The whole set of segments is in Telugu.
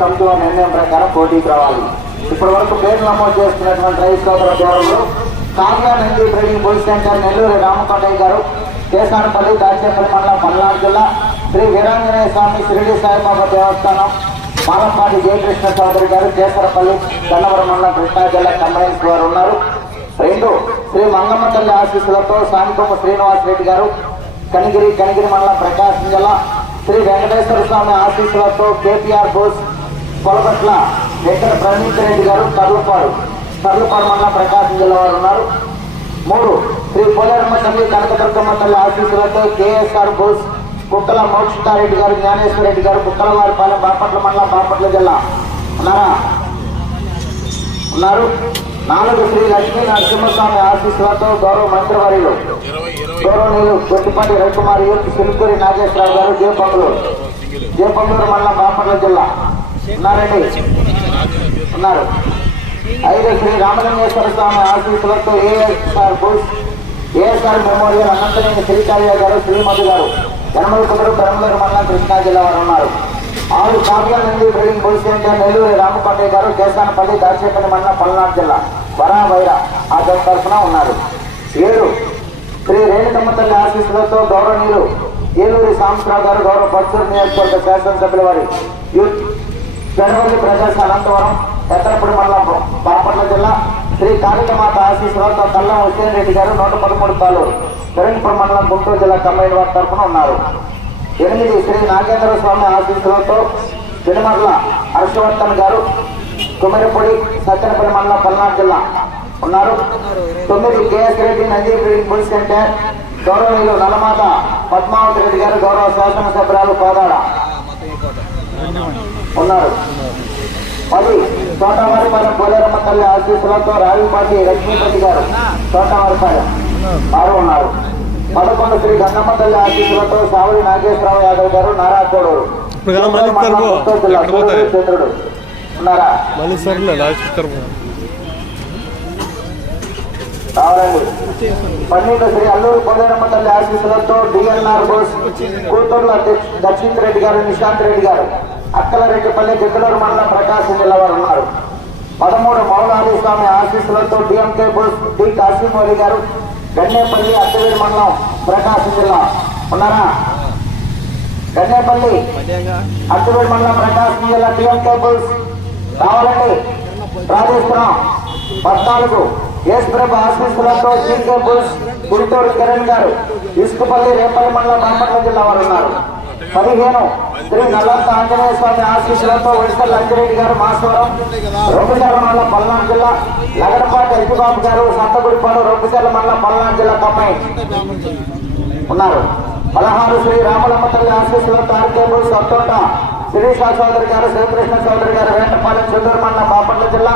సమితిలో నిర్ణయం ప్రకారం పోటీకి రావాలి. ఇప్పటి వరకు పేరు నమోదు చేస్తున్నటువంటి రైతు సోదర దేవరులు Kavya Hindi trading police center Nellore Ramakondaiah గారు కేసానపల్లి దాచేపల్లి మండలం పల్నాడు జిల్లా శ్రీ వీరాంజనేయ స్వామి షిరిడి సాయిబాబా దేవస్థానం మాలపాటి జయకృష్ణ చౌదరి గారు కేసరపల్లి గన్నవరం మండలం కృష్ణా జిల్లా కంబైన్స్ వారు ఉన్నారు. రెండు శ్రీ మంగమ్మ తల్లి ఆశీస్సులతో సాంకొమ్మ శ్రీనివాస్ రెడ్డి గారు కనిగిరి కనిగిరి మండలం ప్రకాశం జిల్లా శ్రీ వెంకటేశ్వర స్వామి ఆశీస్సులతో కేటీఆర్ బోస్ కొలపట్ల వెంకట ప్రణీత్ రెడ్డి గారు తర్లపాడు. తర్లపాడు మండలం ప్రకాశం జిల్లా వారు ఉన్నారు. మూడు శ్రీ పోలేరమ్మ తల్లి కనకదుర్గమ్మ తల్లి ఆశీస్సులతో కేఎస్ఆర్ బోస్ కుక్కల మోక్షితారెడ్డి గారు జ్ఞానేశ్వర రెడ్డి గారు కుక్కల వారిపాలెం బాపట్ల మండలం బాపట్ల జిల్లా. ఉన్నారా? ఉన్నారు. నాలుగు శ్రీ లక్ష్మీ నరసింహస్వామి ఆశీస్సులతో గౌరవ మంత్రివర్యులు. గౌరవనీయులు గొట్టిపాటి రవికుమార్ యూత్ సిలుకూరి నాగేశ్వరరావు గారు జయపంగులూరు జయపంగులూరు మండలం బాపట్ల జిల్లా. ఉన్నారండి ఉన్నారు. ఐదు శ్రీ రామలింగేశ్వర స్వామి ఆశీస్సులతో ఏఎస్ఆర్ బుష్ ఏఎస్ఆర్ మెమోరియల్ అనంతనేని శ్రీకార్య గారు శ్రీమతి గారు యనమల కుదురు పెరంబూరు మండలం కృష్ణా జిల్లా వారు ఉన్నారు. ఆరు కావ్య నుండి breeding bull center Nellore Ramakondaiah గారు కేసానపల్లి దాచేపల్లి మండలం పల్నాడు జిల్లా వరా వైరా ఆ జత తరఫున ఉన్నారు. ఏడు శ్రీ రేణుకమ్మ తల్లి ఆశీస్సులతో గౌరవనీయులు ఏలూరి సాంస్రావు గారు గౌరవ పచ్చూరు నియోజకవర్గ శాసనసభ్యుల వారి యూత్ జనవరి ప్రదేశ అనంతవరం ఎత్తనపూడి మండలం బాపట్ల జిల్లా శ్రీ కాళికమాత ఆశీస్సులతో కల్లం హుసేన్ రెడ్డి గారు నూట పదమూడు పాలు పెరంగిపురం మండలం గుంటూరు జిల్లా కమ్మైడి వారి తరఫున ఉన్నారు. ఎనిమిది శ్రీ నాగేంద్ర స్వామి ఆశీస్సులతో తిరుమల హర్షవర్ధన్ గారు కుమరిపొడి సత్యనపల్లి మండలం పల్నాడు జిల్లా ఉన్నారు. తొమ్మిది KS Reddy Nandi police center గౌరవనీయులు నల్లమాత పద్మావతి రెడ్డి గారు గౌరవ శాసనసభ్యురాలు కోదాడ ఉన్నారు. పది తోటవారిపాలెం పోలేరమ్మ తల్లి ఆశీస్సులతో రావిపాటి లక్ష్మీపతి గారు తోటవారిపాలెం వారు ఉన్నారు. పదకొండు శ్రీ గంగమ్మ తల్లి ఆశీస్సులతో సావడి నాగేశ్వరరావు యాదవ్ గారు ఎక్కడ పోతాయి? చంద్రుడు ఉన్నారా? పన్నెండు శ్రీ అల్లూరు పోలేరమ్మ తల్లి ఆశీస్సులతో డిఎన్ఆర్ బోస్ కూతుర్ల దక్షిణ్ రెడ్డి గారు నిశాంత్ రెడ్డి గారు. అక్కలరెడ్డిపల్లి గిద్దలూరు మండలం ప్రకాశం జిల్లా వారు ఉన్నారు. పదమూడు మౌలాలి స్వామి ఆశీస్సులతో డిఎంకే బోస్ డి కాశీమౌలి గారు గన్నేపల్లి అద్దవీడి మండలం ప్రకాశం జిల్లా. ఉన్నారా? గన్నేపల్లి అద్దవీడి మండలం ప్రకాశం జిల్లా డిఎంకే బోస్. రావాలండి. రాజేశ్వరం. పద్నాలుగు. యేసుప్రభ ఆశీస్సులతో జీకే బుల్స్ గుంటూరు కిరణ్ గారు. ఇసుకపల్లి రేపల్లి మండలం బాపట్ల జిల్లా వారు ఉన్నారు. పదిహేను. శ్రీ నల్లంత ఆంజనేయ స్వామి ఆశీస్సులతో ఒడిశల్ అంజిరెడ్డి గారు మాస్వరం రొంపిచర్ల మండలం పల్నాడు జిల్లా లగడపాటి ఎల్పిబాబు గారు సంతగుడిపాడు రొంపిచర్ల మండలం పల్నాడు జిల్లా కమ్మాయి ఉన్నారు. పదహారు శ్రీ రామలమ్మ తల్లి ఆశీస్సులతో ఆర్కేబుల్ సత్తోట శిరీష చౌదరి గారు శ్రీకృష్ణ చౌదరి గారు వేటపాలెం చిత్తూరు మండలం బాపట్ల జిల్లా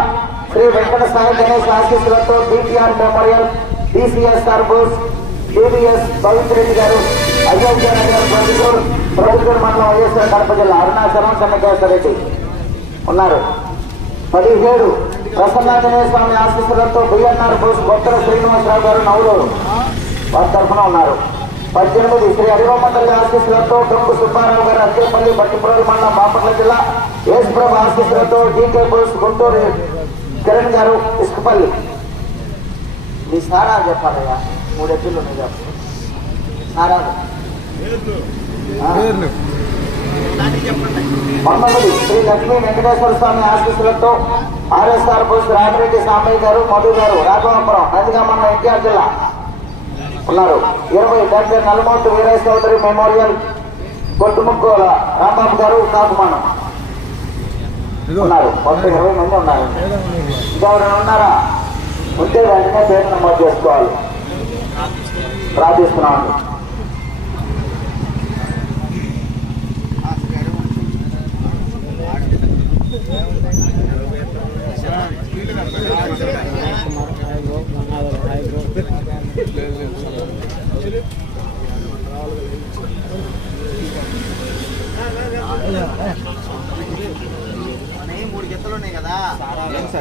శ్రీ వెంకట సాయి గణేష్ ఆశీస్సులతో DPR memorial DCS Bose DBS Pavitra Reddy గారు అయోధ్య నగర్ ప్రొద్దుటూరు ప్రొద్దుటూరు మండలం వైఎస్ఆర్ కడప జిల్లా అరుణాచలం చెన్నకేశ్వర రెడ్డి ఉన్నారు. పదిహేడు ప్రసన్నాంజనేయ స్వామి ఆశీస్సులతో బిఎన్ఆర్ బోస్ బొత్తర శ్రీనివాసరావు గారు నవ్వులూరు వారి తరఫున ఉన్నారు. పద్దెనిమిది శ్రీ హరివమండలి ఆశీస్సులతో డొంగు సుబ్బారావు గారు అత్తేపల్లి బట్టిపురం మండలం బాపట్ల జిల్లా యేసుప్రభు ఆశీస్సులతో డీకే బోస్ గుంటూరు కిరణ్ గారు ఇసుకపల్లి. మీ సారా చెప్పాలయ్యా. మూడు ఎత్తులు ఉన్నాయి చెప్పు సారా పంతొమ్మిది శ్రీ లక్ష్మీ వెంకటేశ్వర స్వామి ఆశీస్సులతో ఆర్ఎస్ఆర్ బోస్ రామిరెడ్డి సామయ్య గారు మధు గారు రాఘవాపురం నందిగామన్న ఎన్టీఆర్ జిల్లా ఉన్నారు. ఇరవై డాక్టర్ నల్లమూర్తి వీరయ్య చౌదరి మెమోరియల్ కొట్టుముక్కోల రాంబాబు గారు కాకుమానం ఉన్నారు. మొత్తం ఇరవై మంది ఉన్నారు. ఇంకా ఎవరైనా ఉన్నారా? ఉంటే వెంటనే పేరు నమోదు చేసుకోవాలి. ప్రార్థిస్తున్నామండి.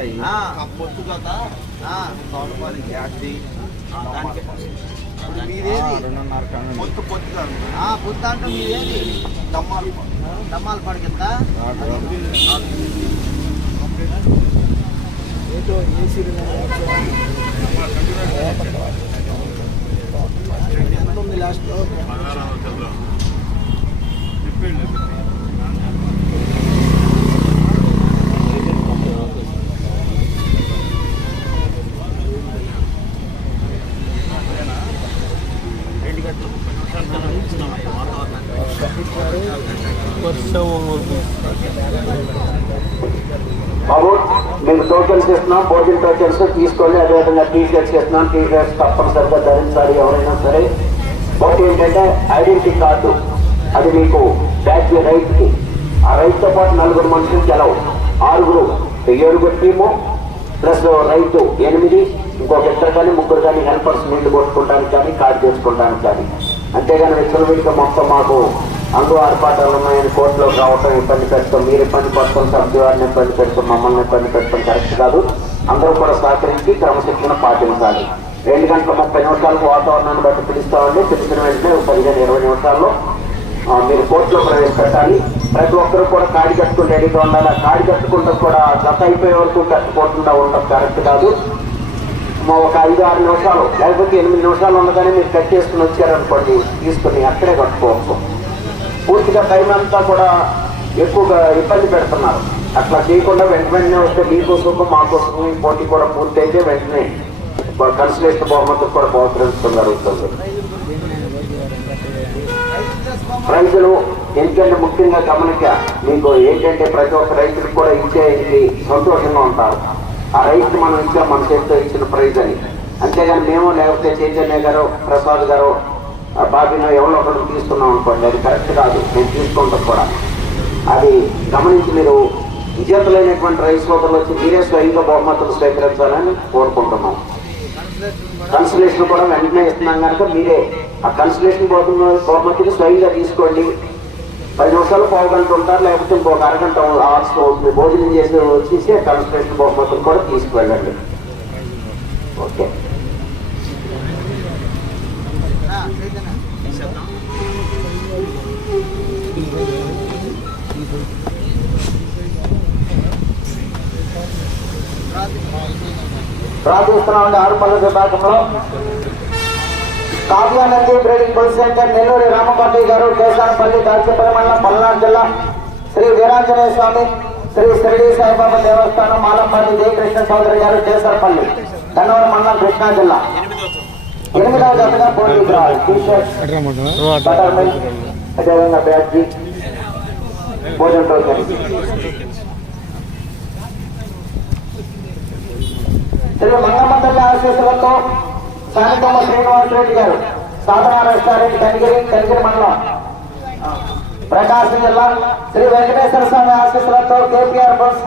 ఉంటాయి పొత్తు కదా తోటపాలి గ్యాస్ రెండున్నర పొత్తు పొత్తు కాదు పొత్తు అంటే మీదేది? ఏసీ తీసుకోండి. అదేవిధంగా టీషర్ట్స్ ఇస్తున్నాం టీ తప్పనిసరిగా ధరించాలి ఎవరైనా సరే. ఒకటి ఏంటంటే ఐడెంటిటీ కార్డు అది మీకు బ్యాచ్ రైట్కి ఆ రైట్తో పాటు నలుగురు మనుషులు గెలవు. ఆరుగురు ఏడుగురు టీము ప్లస్ రైతు ఎనిమిది ఇంకొక ఇద్దరు కానీ ముగ్గురు కానీ హెల్పర్స్ నీళ్ళు కొట్టుకోవడానికి కానీ కార్డు చేసుకోవడానికి కానీ. అంతేగాని విచ్చలవిడిగా మొత్తం మాకు అంగు ఆర్పాటాలు ఉన్నాయని కోర్టులోకి రావటం ఇబ్బంది పెడతాం. మీరు ఇబ్బంది పడతాం సభ్యువారిని ఇబ్బంది పెడతాం మమ్మల్ని ఇబ్బంది పెడతాం. కరెక్ట్ కాదు. అందరూ కూడా సహకరించి క్రమశిక్షణ పాటించాలి. రెండు గంటల ముప్పై నిమిషాలకు వాతావరణాన్ని బట్టి పిలుస్తామండి. పిలిచిన వెంటనే పదిహేను ఇరవై నిమిషాల్లో మీరు కోర్టులో ప్రవేశపెట్టాలి. ప్రతి ఒక్కరు కూడా కాడి కట్టుకుని రెడీగా ఉండాలి. ఆ కాడి కట్టుకుంటే కూడా గత అయిపోయే వరకు కట్టుకోకుండా ఉండడం కరెక్ట్ కాదు. మా ఒక ఐదు ఆరు నిమిషాలు లేకపోతే ఎనిమిది నిమిషాలు ఉండగానే మీరు కట్ చేసుకుని వచ్చారనుకోండి తీసుకుని అక్కడే కట్టుకోవచ్చు. పూర్తిగా టైం అంతా కూడా ఎక్కువగా ఇబ్బంది పెడుతున్నారు. అట్లా చేయకుండా వెంట వెంటనే వస్తే మీకోసం మాకోసం ఈ పోటీ కూడా పూర్తి అయితే వెంటనే కన్సలేషన్ బహుమతి కూడా బహుకరించడం జరుగుతుంది. రైతులు ఎందుకంటే ముఖ్యంగా గమనిక మీకు ఏంటంటే ప్రతి ఒక్క రైతులకు కూడా ఇచ్చే ఇది సంతోషంగా ఉంటారు. ఆ రైతు మనం ఇచ్చాం మన చేతితో ఇచ్చిన ప్రైజ్ అని. అంతేగాని మేము లేకపోతే చైతన్య గారు ప్రసాద్ గారు ఆ ఎవరో ఒకరు తీసుకున్నాం అనుకోండి అది కరెక్ట్ కాదు. నేను తీసుకుంటాం కూడా. అది గమనించి మీరు విజేతలైనటువంటి రైస్ సోదరులు వచ్చి మీరే స్వయంగా బహుమతులు స్వీకరించాలని కోరుకుంటున్నాం. కన్సలేషన్ కూడా వెంటనే ఇస్తున్నాం కనుక మీరే ఆ కన్సలేషన్ పోతున్న బహుమతిని స్వయంగా తీసుకోండి. పది నిమిషాలు పావు గంట ఉంటారు లేకపోతే ఇంకొక అరగంట అవర్స్ అవుతుంది భోజనం చేసి వచ్చేసి ఆ కన్సలేషన్ బహుమతులు కూడా తీసుకువెళ్ళండి. ఓకే ప్రార్థిస్తున్నామండి ఆరుపల్లి విభాగంలో కావ్యానంది బ్రేడింగ్ బుల్ సెంటర్ నెల్లూరి రామపాటి గారు కేసానపల్లి దాచిపల్లి మండలం పల్నాడు జిల్లా శ్రీ వీరాంజనేయ స్వామి శ్రీ షిరిడి సాయిబాబా దేవస్థానం మాలంపల్లి జయకృష్ణ చౌదరి గారు కేసరపల్లి గన్నవరం మండలం కృష్ణా జిల్లా. ఎనిమిదవ జతగా పోటీ రావాలి అదేవిధంగా బ్యాటరీ భోజనం టోకెన్. శ్రీ మంగమ్మతల్లి ఆశీస్సులతో సానికొమ్మ శ్రీనివాసరెడ్డి గారు సాధన రెస్టారెంట్ కనిగిరి కనిగిరి మండలం. ప్రకాశం జిల్లా శ్రీ వెంకటేశ్వర స్వామి ఆశీస్సులతో కేటీఆర్ బస్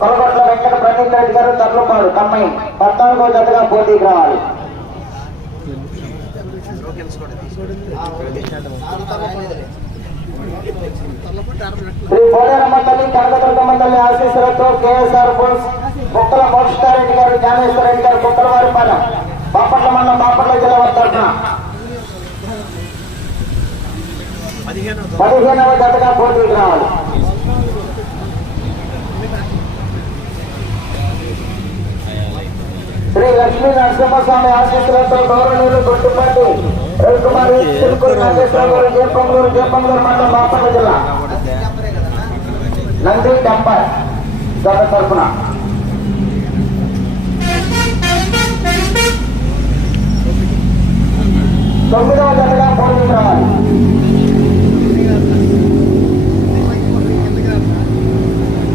కొలగొట్ల వెంకట ప్రదీప్ రెడ్డి గారు తర్లుపాడు కమ్మై పద్నాలుగో జతగా పోటీకి రావాలి. శ్రీ పోలేరమ్మ తల్లి కనకదుర్గమ్మ తల్లి ఆశీస్సులతో కేఎస్ఆర్ బస్ కుక్కల మోక్షారెడ్డి గారు జ్ఞానేశ్వర రెడ్డి గారు కుక్కల వారి వారిపాలెం బాపట్ల మండలం బాపట్ల జిల్లా వారి తరఫున. పదిహేనవ జతగా పోటీకి రావాలి. శ్రీ లక్ష్మీ నరసింహస్వామి ఆశీస్సులతో గౌరవనీయులు గుట్టుపాటి రవికుమారి చిలుకూరు నాగేశ్వరరావు జయపంగూరు జయపంగూరు మండలం బాపట్ల జిల్లా. నంది టెంపర్ గత తరఫున. తొమ్మిదవ జతగా పోటీ రావాలి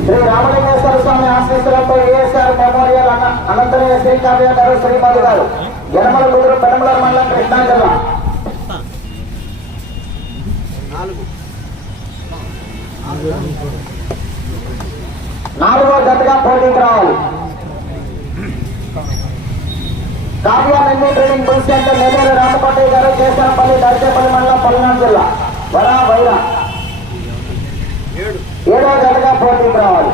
శ్రీ రామలింగేశ్వర స్వామి ఆశీస్సులతో ఏఎస్ఆర్ మెమోరియల్ అన్న అనంతరయ్య శ్రీకావ్య గారు శ్రీమతి గారు. యనమల కుదురు పెనమల మండలం కృష్ణా జిల్లా నాలుగో జతగా పోటీకి రావాలి. కావ్య మెన్నీ ట్రైనింగ్ బుల్ నెల్లూరు రామకోటయ్య గారు కేసరపల్లి దర్శపల్లి మండలం పల్నాడు జిల్లా. వరా వైరా. ఏడో జతగా పోటీకి రావాలి.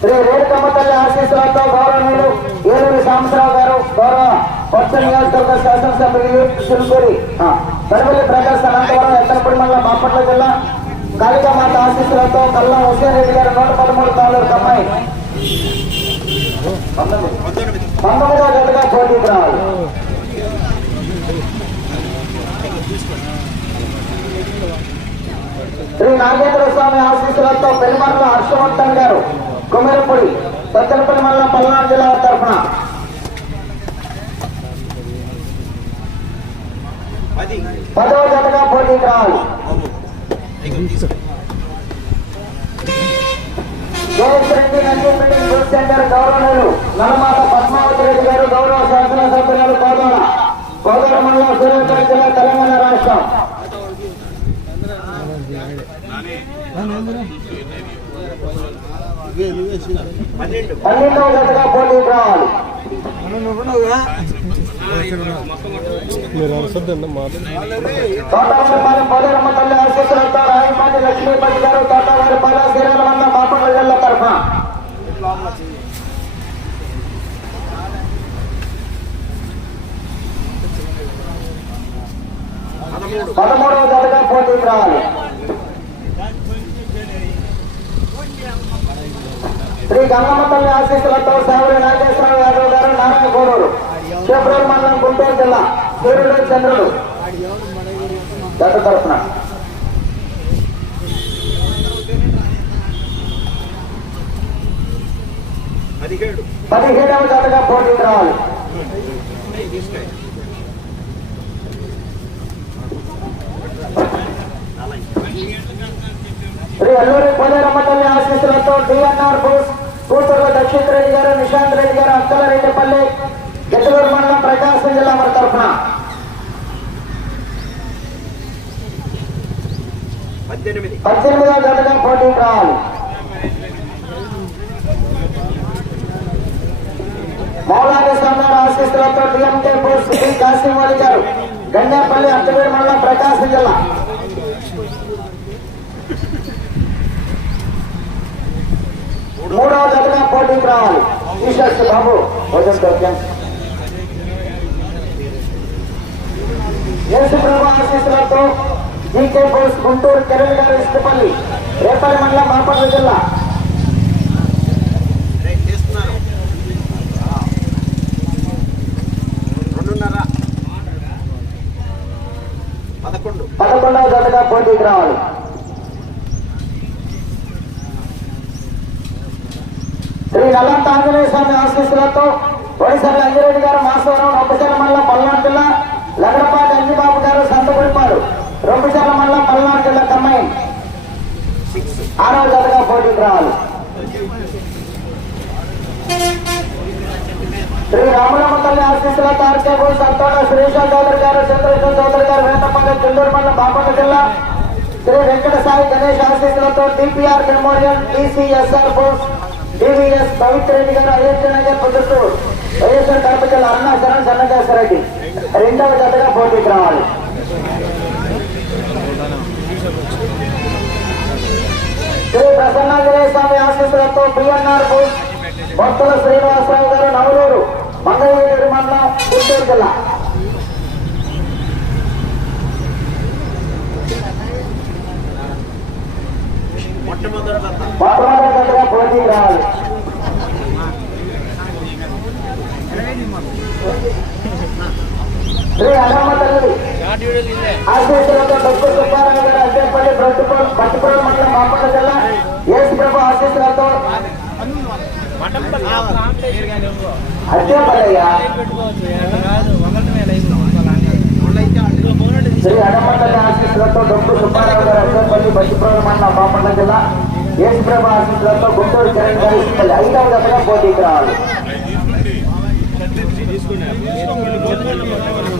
శ్రీ రేణుకమ్మ ఆశీస్సులతో గౌరవనీయులు ఏలూరి సాంబరావు గారు గౌరవ కొత్త నియోజకవర్గ శాసనసభ్యులు సిరుకూరి పెరవల్లి ప్రకాశ్ అనంతవరం ఎత్తనపూడి మండలం బాపట్ల జిల్లా. కాళికామాత ఆశీస్సులతో ఆశీస్సులతో హుసేన్ రెడ్డి గారు నూట పంతొమ్మిదో జతగా పోటీకి రావాలి శ్రీ నాగేంద్ర స్వామి ఆశీస్సులతో పెరుమర్ల హర్షవర్ధన్ గారు కుమెరపూడి సత్తెనపల్లి మండలం పల్నాడు జిల్లా తరఫున పదవ జతగా పోటీకి రావాలి జోస్ రెడ్డి నందిపల్లి సెంటర్ నలమాత పద్మావతి రెడ్డి గారు గౌరవ శాసనసభ్యులు కోదాడ. కోదాడ మండలం సూర్యాపేట జిల్లా తెలంగాణ రాష్ట్రం. పన్నెండు పన్నెండవ జతగా పోటీకి రావాలి. మీరు అవసరం మాట తోటవారిపాలెం పోలేరమ్మ తల్లి ఆశీస్సులతో రాయమాటి లక్ష్మీపతి గారు తోటవారిపాలెం శ్రీరామ వల్ల బాపట్ల జిల్లా తరఫున. పదమూడవ జతగా పోటీకి రావాలి శ్రీ గంగమ్మ తల్లి ఆశీస్సులతో సేవలు నాగేశ్వరరావు యాదవ్ గారు నారాయణ గోడూరు ఫిబ్రవరి మండలం గుంటూరు జిల్లా సూర్యుడు చంద్రుడు గత తరఫున. పదిహేడవ జతగా పోటీకి రావాలి శ్రీ అల్లూరి పోలేరమ్మ తల్లి ఆశీస్సులతో డిఎన్ఆర్ బోస్ కూతురు దక్షిత్ రెడ్డి గారు నిశాంత్ రెడ్డి గారు అక్కల రెడ్డిపల్లి గిద్దలూరు మండలం ప్రకాశం జిల్లా మన తరఫున. పద్దెనిమిది. జతగా పోటీకి రావాలి. మౌలాలి స్వామి ఆశీస్సులతో డిఎంకే బోస్ శ్రీ కాశీమౌళి గారు గండేపల్లి అత్తగూరు మండలం ప్రకాశం జిల్లా. మూడవ జతగా పోటీకి రావాలి. టీషర్ట్స్ బాబు భోజనం దొరికాం. యేసుప్రభు ఆశీస్సులతో జీకే బోస్ గుంటూరు కిరణ్ గారు ఇష్టపల్లి రేపల్లి మండలం బాపట్ల జిల్లా. పదకొండవ జతగా పోటీకి రావాలి. శ్రీ నల్లంత ఆంజనేయ స్వామి ఆశీస్సులతో ఒడిశాల అంజిరెడ్డి గారు మాసవరం రొంపశాల మండలం పల్నాడు జిల్లా లగడపాటి అంజిబాబు గారు సంతగుడిపాడు రొంపశాల మండలం పల్నాడు జిల్లా కమ్మాయి ఆరవ జతగా పోటీకి రావాలి. శ్రీ రామరామ తల్లి ఆశీస్సులతో ఆర్కే సంతోడ శ్రీశ చౌదరి గారు చంద్రకృష్ణ చౌదరి గారు వేటపాలెం చెల్లూరు మండలం బాపట్ల జిల్లా. శ్రీ వెంకట సాయి గణేష్ ఆశీస్సులతో TPR memorial TCSR force TVS Pavitra Reddy గారు అయోధ్య నగర్ పొద్దుటూరు వైఎస్ఆర్ కడప జిల్లా అన్నా శరణ్ సన్నకేశ్వరరెడ్డి రెండవ జతగా పోటీకి రావాలి. శ్రీ ప్రసన్నాంజనేయ స్వామి ఆశీస్సులతో బిఎన్ఆర్ భక్తుల శ్రీనివాసరావు గారు నవలూరు మంగళగిరి మండలం గుంటూరు జిల్లా. మొట్టమొదటిగా పోటీకి రావాలి శ్రీ అన్నమ్మ తల్లి ఆశీస్సులతో డొక్కు సుబ్బారావు గారు అద్దెపల్లి బ్రతుకోలు పట్టుకోలు మండలం బాపట్ల జిల్లా యేసు ప్రభు ఆశీస్సులతో అద్దెపల్లయ్యా శ్రీ అడమతల్లి ఆశీస్సులతో డొక్కు సుబ్బారావు గారు అద్దెపల్లి బట్టిప్రోలు మండలం బాపట్ల జిల్లా యేసు ఆశీస్సులతో గుంటూరు కిరణ్ గారు ఐదవ దశగా పోటీకి రావాలి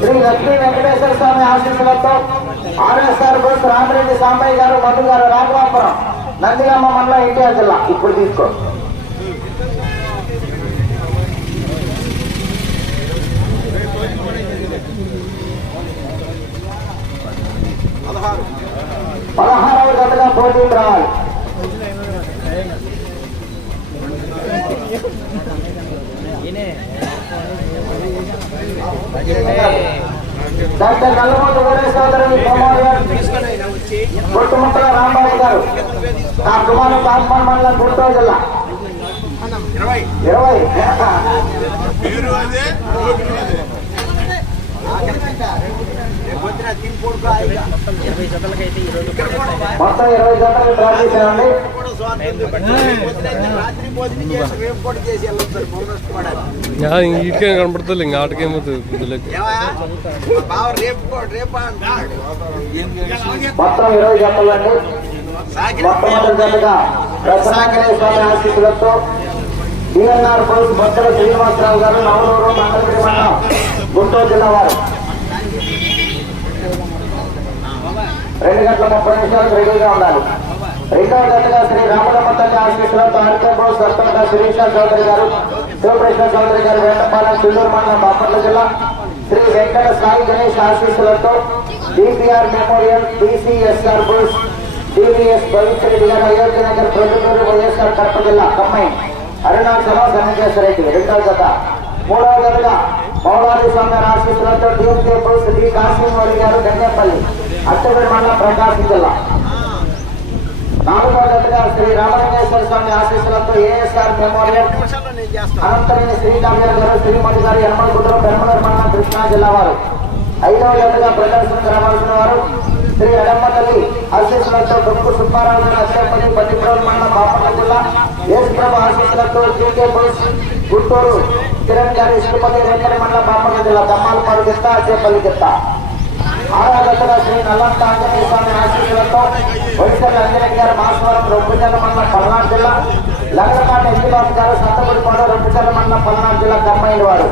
శ్రీ లక్ష్మీ వెంకటేశ్వర స్వామి ఆశీస్సులతో ఆర్ఎస్ఆర్ బోస్ రామిరెడ్డి సాంబయ్య గారు మధు గారు రాఘవాపురం నందిగామ మండలం ఎన్టీఆర్ జిల్లా. ఇప్పుడు తీసుకోండి పదహారవ జతగా పోటీకి రావాలి డాక్టర్ నల్లమూట వీరేశ్వర మెమోరియల్ కొట్టుముక్కల రాంబాబు గారు. నా కుమారు కాస్మాన్ మండలం గుంటూరు జిల్లా. ఇరవై. ఇరవై మీరు అదే వచ్చిన తిని పడుకో హాయిగా. మొత్తం ఇరవై జతలు డ్రా నష్టపడాలి ఇటుకే కనపడుతుంది ఇంకా ఆటకేమవుతుంది? మొత్తం ఇరవై జతలు అండి మొట్టమొదటి జతగా ప్రసన్నాంజనేయ స్వామి ఆశీస్సులతో డిఎన్ఆర్ పోస్ట్ బొత్తల శ్రీనివాసరావు గారు నవలూరు మంగళగిరి మండలం గుంటూరు జిల్లా వారు. రెండు గంటల ముప్పై నిమిషాలకు రెడీగా ఉండాలి. రెండవ జతగా శ్రీ రామలమ్మ తల్లి ఆశీస్సులతో హరికపూర్ సర్పంచ్ శిరీష చౌదరి గారు శివకృష్ణ చౌదరి గారు వేటపాలెం చిల్లూరు మండలం బాపట్ల జిల్లా. శ్రీ వెంకట సాయి గణేష్ ఆశీస్సులతో DPR memorial DCSR Bose DVS Pavitra గారు అయోధ్య నగర్ ప్రొద్దుటూరు వైఎస్ఆర్ కడప జిల్లా కమ్మాయి అరుణాచలం ధనంజేశ్వర రెడ్డి రెండవ జత. మూడవ జతగా మౌలాది స్వామి ఆశీస్సులతో డిఎస్కే శ్రీ డి కాశీమౌళి గారు గంగేపల్లి అత్తగడి మండలం ప్రకాశం జిల్లా. నాలుగవ జతగా శ్రీ రామలింగేశ్వర స్వామి ఆశీస్సులతో ఏఎస్ఆర్ మెమోరియల్ అనంతరం శ్రీకామ్య గారు శ్రీమతి గారు యనమల కుదురు పెరమలూరు మండలం కృష్ణా జిల్లా వారు. ఐదవ జతగా ప్రదర్శనకు రావాల్సిన వారు శ్రీ ఎడమ్మతల్లి ఆశీస్సులతో బొక్కు సుబ్బారావు గారు అచ్చేపల్లి పట్టిప్రోలు మండలం బాపట్ల జిల్లా. యేసుప్రభు ఆశీస్సులతో జీకే బోస్ గుంటూరు కిరణ్ గారి ఇష్టపతి వెంకట మండల బాపట్ల జిల్లా దమ్మాలు గిత్త అచ్చేపల్లి గిత్త ఆరాధకుల శ్రీ నల్లంత ఆంజనేయ స్వామి ఆశీస్సులతో వైఎస్ఆర్ అంజనేయ గారు మాసవరం రొంపిచర్ల మండలం పల్నాడు జిల్లా లంగపాటి ఎన్నిబాబు గారు సంతగుడిపాడు రొంపిచర్ల మండలం పల్నాడు జిల్లా కమ్మాయిల వారు.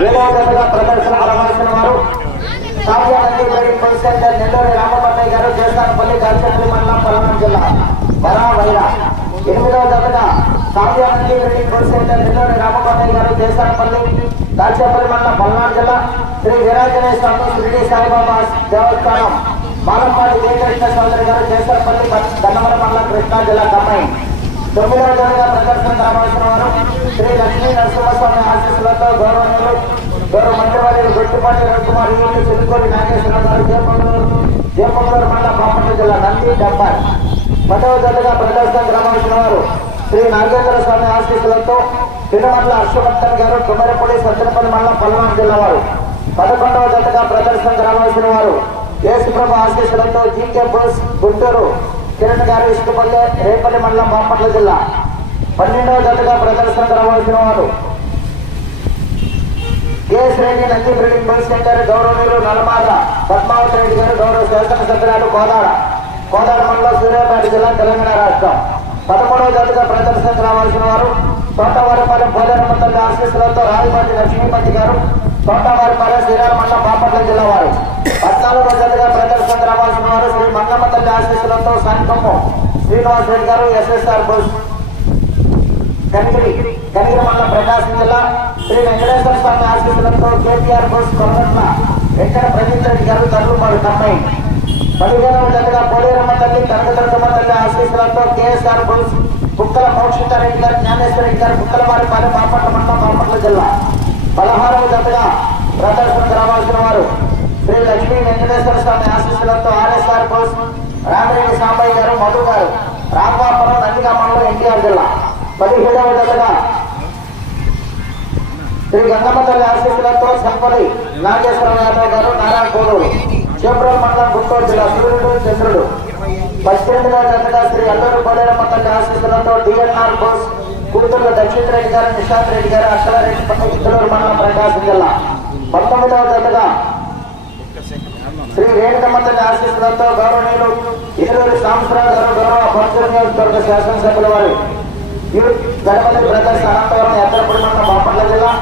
ఏడవ జతగా ప్రదర్శన రావాల్సిన వారు Kavyanandi trading bus center Nellore Ramapannaiah గారు చేస్తానపల్లి గర్చపల్లి మండలం పల్నాడు జిల్లా. వరా వైరా ఎనిమిదవ జతగా Kavyanandi trading bus center Nellore గారు చేస్తానపల్లి దాచేపల్లి మండలం పల్నాడు జిల్లా శ్రీ వీరాంజనేయ స్వామి షిరిడి సాయిబాబా దేవస్థానం బాలంపాటి వెంకటేశ్వర చౌదరి గారు చేస్తానపల్లి గన్నమల మండలం కృష్ణా జిల్లా కమ్మాయి తొమ్మిదవ జతగా ప్రదర్శన రావాల్సిన వారు శ్రీ లక్ష్మీ నరసింహస్వామి ఆశీస్సులతో గౌరవనీయులు గౌరవ మంత్రివారి గొట్టిపాటి రవికుమార్ యూని నాగేశ్వరరావు గారు జయపంగూరు జయపంగూరు మండలం బాపట్ల జిల్లా నంది డబ్బార్ పదవ జతగా ప్రదర్శన గ్రామానికి వారు శ్రీ నాగేంద్ర స్వామి ఆశీస్సులతో తిరుమల హర్షవర్ధన్ గారు కుమరపల్లి సత్తెనపల్లి మండలం పల్నాడు జిల్లా వారు. పదకొండవ జతగా ప్రదర్శన రావాల్సిన వారు. యేసుప్రభు ఆశీస్సులతో జీకే బోస్ గుంటూరు కిరణ్ గారు ఇసుకపల్లె రేపల్లి మండలం బాపట్ల జిల్లా. పన్నెండవ జతగా ప్రదర్శన రావాల్సిన వారు. ఏ శ్రేణి నంది బిల్డింగ్ బస్ సెంటర్ గౌరవనీయులు నలమాద పద్మావతి రెడ్డి గారు గౌరవ శాసన శాసనసభ్యురాలు కోదాడ. కోదాడ మండలం సూర్యాపేట జిల్లా తెలంగాణ రాష్ట్రం. పదమూడవ జాతిగా ప్రదర్శన రావాల్సిన వారు తోటవారిపాలెం పోలేరమ్మ తల్లి ఆశీస్సులతో రాజపాటి లక్ష్మీపతి గారు తోటవారిపాలెం శ్రీరామ మండలం బాపట్ల జిల్లా వారు. పద్నాలుగవ జాతిగా ప్రదర్శన రావాల్సిన వారు శ్రీ మంగమ్మ తల్లి ఆశీస్సులతో సంకమ్ము శ్రీనివాస్ రెడ్డి గారు ఎస్ఎస్ఆర్ బోస్. కనిగిరి కనిగిరి మండలం ప్రకాశం జిల్లా శ్రీ వెంకటేశ్వర స్వామి ఆశీస్సులతో కేటీఆర్ బోస్ కొల్లట్ల వెంకట ప్రదీప్ రెడ్డి గారు తరువుపాడు కమ్మాయి పదిహేనవ జతగా పోలేరమ్మ తల్లి కనకదుర్గమ్మ తల్లి ఆశీస్సులతో కేఎస్ఆర్ బోస్ కుక్కల మోక్షిత గారు జ్ఞానేశ్వర రెడ్డి గారు కుక్కల వారిపాలెం బాపట్ల మండలం బాపట్ల జిల్లా. పదహారవ జతగా ప్రదర్శనకు రావాల్సిన వారు శ్రీ లక్ష్మీ వెంకటేశ్వర స్వామి ఆశీస్సులతో ఆర్ఎస్ఆర్ బోస్ రామిరెడ్డి సాంబయ్య గారు మధు గారు నందిగామంలో ఎన్టీఆర్ జిల్లా. పదిహేడవ జతగా శ్రీ గంగమ్మ తల్లి ఆశీస్సులతో సంపలి నాగేశ్వర యాదవ్ గారు నారాయణ కోడూరు. చేబ్రోల్ మండలం గుంటూరు జిల్లా సూర్యుడు చంద్రుడు. పద్దెనిమిదవ జతగా శ్రీ అల్లూరు కోలేరమ్మ తల్లి ఆశీస్సులతో డిఎన్ఆర్ బోస్ కూతురు దక్షిణ రెడ్డి గారు నిశాంత్ రెడ్డి గారు అక్షరారెడ్డి పక్క చిత్తూరు మండలం ప్రకాశం జిల్లా. పంతొమ్మిదవ జతగా శ్రీ రేణుకమ్మ తల్లి ఆశీస్సులతో గౌరవనీయులు ఇరువురు సాంబరావు గారు గౌరవ పంచూరు నియోజకవర్గ శాసనసభ్యుల వారు. గణపతి బ్రదర్స్ అనంతవరం ఎత్తరపూడి మండలం బాపట్ల జిల్లా.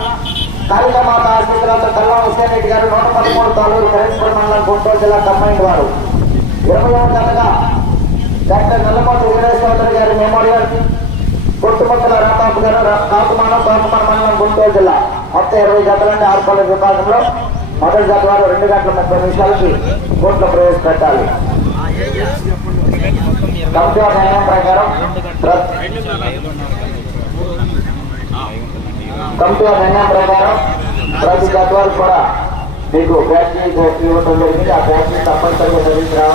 కాళికామాత తర్వాత కల్లా హుసేన్ గారు నూట పదమూడు తాలూరు కరేశ్వర మండలం గుంటూరు జిల్లా కంబైండ్ వారు. ఇరవై జతగా డాక్టర్ నల్లమోటి వీరేశ్వరరావు గారి మెమోరియల్ గుర్తుపక్కల రాంబాబు గారు కాకుమానం బాపమాన మండలం గుంటూరు జిల్లా. మొత్తం ఇరవై గంటలంటే ఆరు పల్లె విభాగంలో. మొదటి జత వారు రెండు గంటల ముప్పై నిమిషాలకి కోర్టులో ప్రవేశపెట్టాలి. కమిటీ ఆఫ్ నిర్ణయం ప్రకారం ప్ర- కమిటీ నిర్ణయం ప్రకారం ప్రతి జత కూడా మీకు ఫ్యాక్టరీ ఫ్యాక్టరీ ఇవ్వడం జరిగింది ఆ ఫ్యాక్టరీ తప్పనిసరిగా చదివించడం